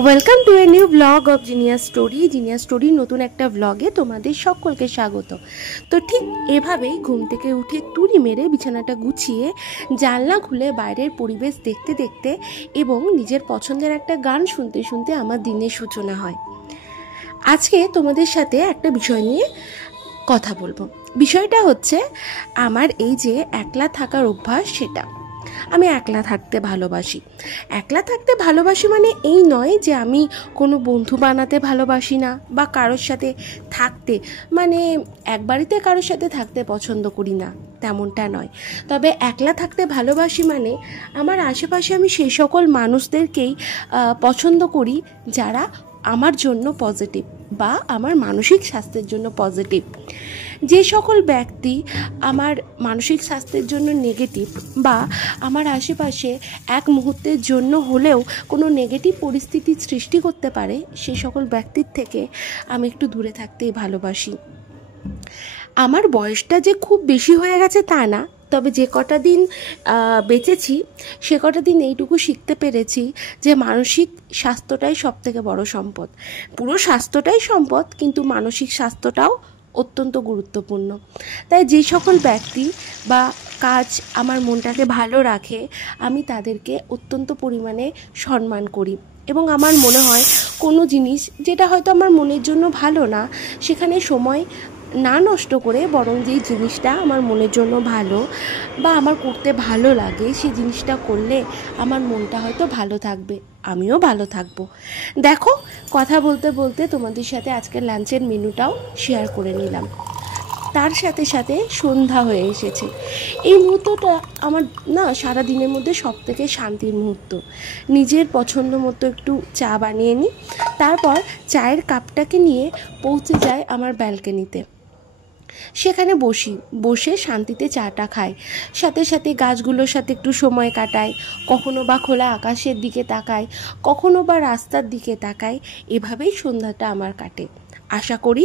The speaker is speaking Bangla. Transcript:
Welcome to a new blog of genius story নতুন একটা ব্লগে তোমাদের সকলকে স্বাগত। তো ঠিক এভাবেই ঘুম থেকে উঠে তুড়ি মেরে বিছানাটা গুছিয়ে জানলা খুলে বাইরের পরিবেশ দেখতে দেখতে এবং নিজের পছন্দের একটা গান শুনতে শুনতে আমার দিনের সূচনা হয়। আজকে তোমাদের সাথে একটা বিষয় নিয়ে কথা বলবো। বিষয়টা হচ্ছে আমার এই যে একলা থাকার অভ্যাস, সেটা আমি একলা থাকতে ভালোবাসি। একলা থাকতে ভালোবাসি মানে এই নয় যে আমি কোনো বন্ধু বানাতে ভালোবাসি না বা কারোর সাথে থাকতে মানে এক বাড়িতে কারোর সাথে থাকতে পছন্দ করি না, তেমনটা নয়। তবে একলা থাকতে ভালোবাসি মানে আমার আশেপাশে আমি সেই সকল মানুষদেরকেই পছন্দ করি যারা আমার জন্য পজিটিভ বা আমার মানসিক স্বাস্থ্যের জন্য পজিটিভ। যে সকল ব্যক্তি আমার মানসিক স্বাস্থ্যের জন্য নেগেটিভ বা আমার আশেপাশে এক মুহূর্তের জন্য হলেও কোনো নেগেটিভ পরিস্থিতির সৃষ্টি করতে পারে, সে সকল ব্যক্তির থেকে আমি একটু দূরে থাকতেই ভালোবাসি। আমার বয়সটা যে খুব বেশি হয়ে গেছে তা না, তবে যে কটা দিন বেঁচেছি সে কটা দিন এইটুকু শিখতে পেরেছি যে মানসিক স্বাস্থ্যটাই সবথেকে বড় সম্পদ। পুরো স্বাস্থ্যটাই সম্পদ, কিন্তু মানসিক স্বাস্থ্যটাও অত্যন্ত গুরুত্বপূর্ণ। তাই যে সকল ব্যক্তি বা কাজ আমার মনটাকে ভালো রাখে আমি তাদেরকে অত্যন্ত পরিমাণে সম্মান করি। এবং আমার মনে হয় কোনো জিনিস যেটা হয়তো আমার মনের জন্য ভালো না, সেখানে সময় না নষ্ট করে বরং যেই জিনিসটা আমার মনের জন্য ভালো বা আমার করতে ভালো লাগে সেই জিনিসটা করলে আমার মনটা হয়তো ভালো থাকবে, আমিও ভালো থাকবো। দেখো, কথা বলতে বলতে তোমাদের সাথে আজকের লাঞ্চের মেনুটাও শেয়ার করে নিলাম। তার সাথে সাথে সন্ধ্যা হয়ে এসেছে। এই মুহূর্তটা আমার সারা দিনের মধ্যে সবথেকে শান্তির মুহূর্ত। নিজের পছন্দ মতো একটু চা বানিয়ে নিই, তারপর চায়ের কাপটাকে নিয়ে পৌঁছে যায় আমার ব্যালকনিতে। সেখানে বসে শান্তিতে চাটা খাই, সাথে সাথে গাছগুলোর সাথে একটু সময় কাটাই, কখনো বা খোলা আকাশের দিকে তাকাই, কখনো বা রাস্তার দিকে তাকাই। এভাবেই সন্ধ্যাটা আমার কাটে। আশা করি